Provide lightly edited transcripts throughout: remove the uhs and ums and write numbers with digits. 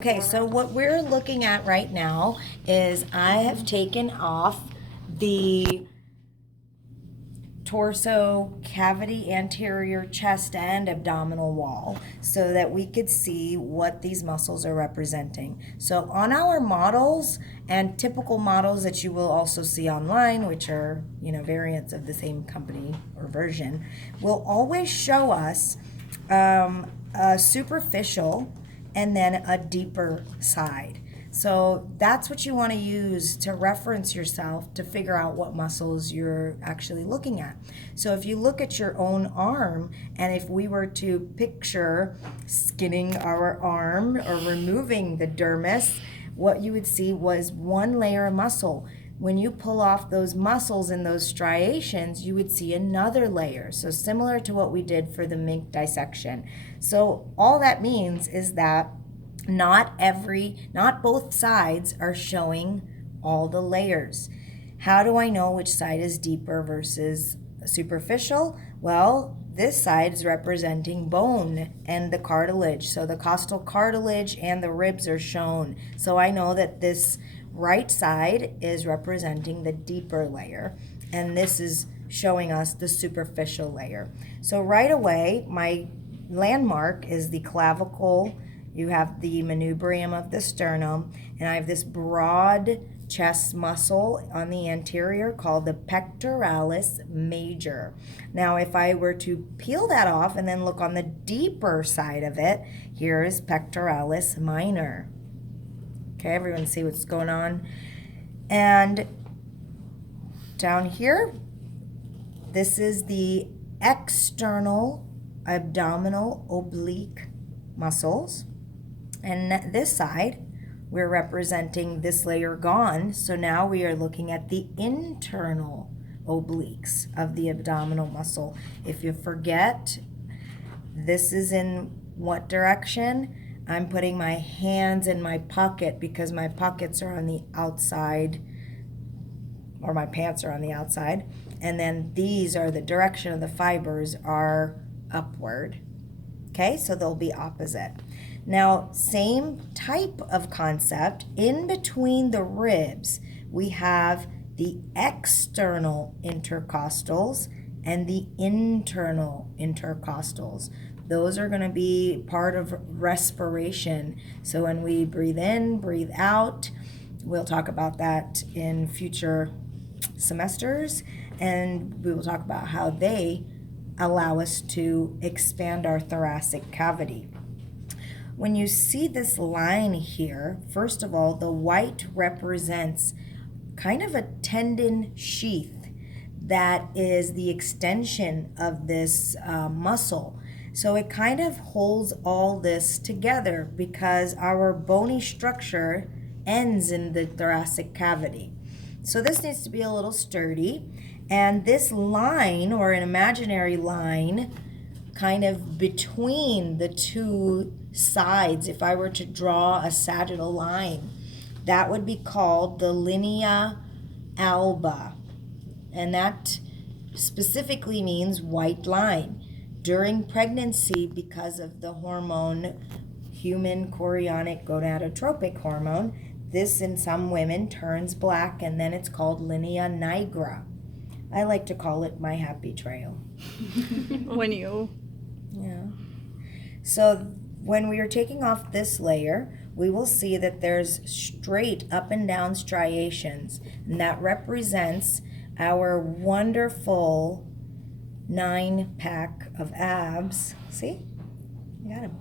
Okay, so what we're looking at right now is I have taken off the torso, cavity, anterior, chest, and abdominal wall so that we could see what these muscles are representing. So on our models and typical models that you will also see online, which are, variants of the same company or version, will always show us a superficial and then a deeper side. So that's what you want to use to reference yourself to figure out what muscles you're actually looking at. So if you look at your own arm, and if we were to picture skinning our arm or removing the dermis, what you would see was one layer of muscle. When you pull off those muscles and those striations, you would see another layer. So similar to what we did for the mink dissection. So all that means is that not both sides are showing all the layers. How do I know which side is deeper versus superficial? Well, this side is representing bone and the cartilage. So the costal cartilage and the ribs are shown. So I know that this right side is representing the deeper layer, and this is showing us the superficial layer. So right away, my landmark is the clavicle. You have the manubrium of the sternum, and I have this broad chest muscle on the anterior called the pectoralis major. Now, if I were to peel that off and then look on the deeper side of it, here is pectoralis minor. Okay, everyone see what's going on? And down here, this is the external abdominal oblique muscles. And this side, we're representing this layer gone. So now we are looking at the internal obliques of the abdominal muscle. If you forget, this is in what direction? I'm putting my hands in my pocket because my pockets are on the outside, or my pants are on the outside. And then these are the direction of the fibers are upward. Okay, so they'll be opposite. Now, same type of concept. In between the ribs, we have the external intercostals and the internal intercostals. Those are going to be part of respiration. So when we breathe in, breathe out, we'll talk about that in future semesters, and we will talk about how they allow us to expand our thoracic cavity. When you see this line here, first of all, the white represents kind of a tendon sheath that is the extension of this muscle. So it kind of holds all this together because our bony structure ends in the thoracic cavity. So this needs to be a little sturdy. And this line, or an imaginary line, kind of between the two sides, if I were to draw a sagittal line, that would be called the linea alba. And that specifically means white line. During pregnancy, because of the hormone, human chorionic gonadotropic hormone, this in some women turns black, and then it's called linea nigra. I like to call it my happy trail. Yeah. So when we are taking off this layer, we will see that there's straight up and down striations, and that represents our wonderful 9-pack of abs. See? You got him.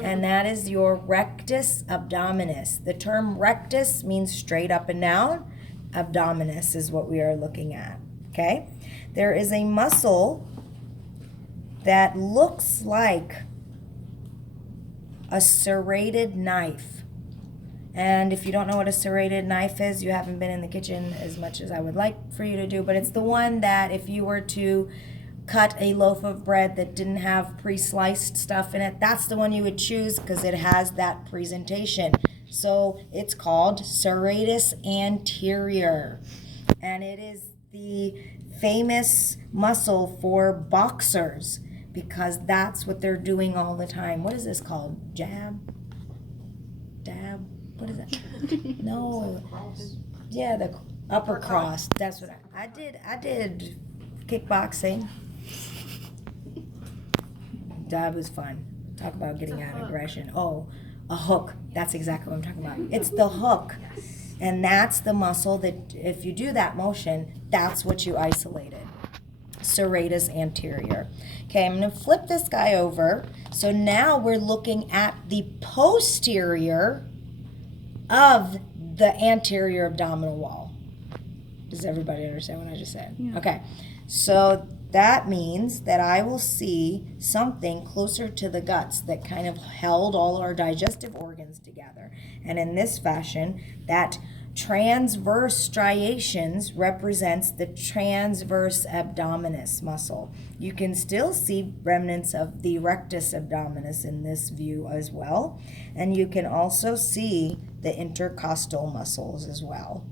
And that is your rectus abdominis. The term rectus means straight up and down. Abdominis is what we are looking at. Okay? There is a muscle that looks like a serrated knife. And if you don't know what a serrated knife is, you haven't been in the kitchen as much as I would like for you to do, but it's the one that if you were to cut a loaf of bread that didn't have pre-sliced stuff in it, that's the one you would choose because it has that presentation. So it's called serratus anterior, and it is the famous muscle for boxers because that's what they're doing all the time. What is this called? Jab? Dab? What is it? No. Yeah, the upper cross. That's what I did. I did kickboxing. That was fun. Talk about getting out of aggression. Oh, a hook. That's exactly what I'm talking about. It's the hook. And that's the muscle that, if you do that motion, that's what you isolated. Serratus anterior. Okay, I'm going to flip this guy over. So now we're looking at the posterior of the anterior abdominal wall. Does everybody understand what I just said? Yeah. Okay, so that means that I will see something closer to the guts that kind of held all our digestive organs together. And in this fashion, that transverse striations represents the transverse abdominis muscle. You can still see remnants of the rectus abdominis in this view as well. And you can also see the intercostal muscles as well.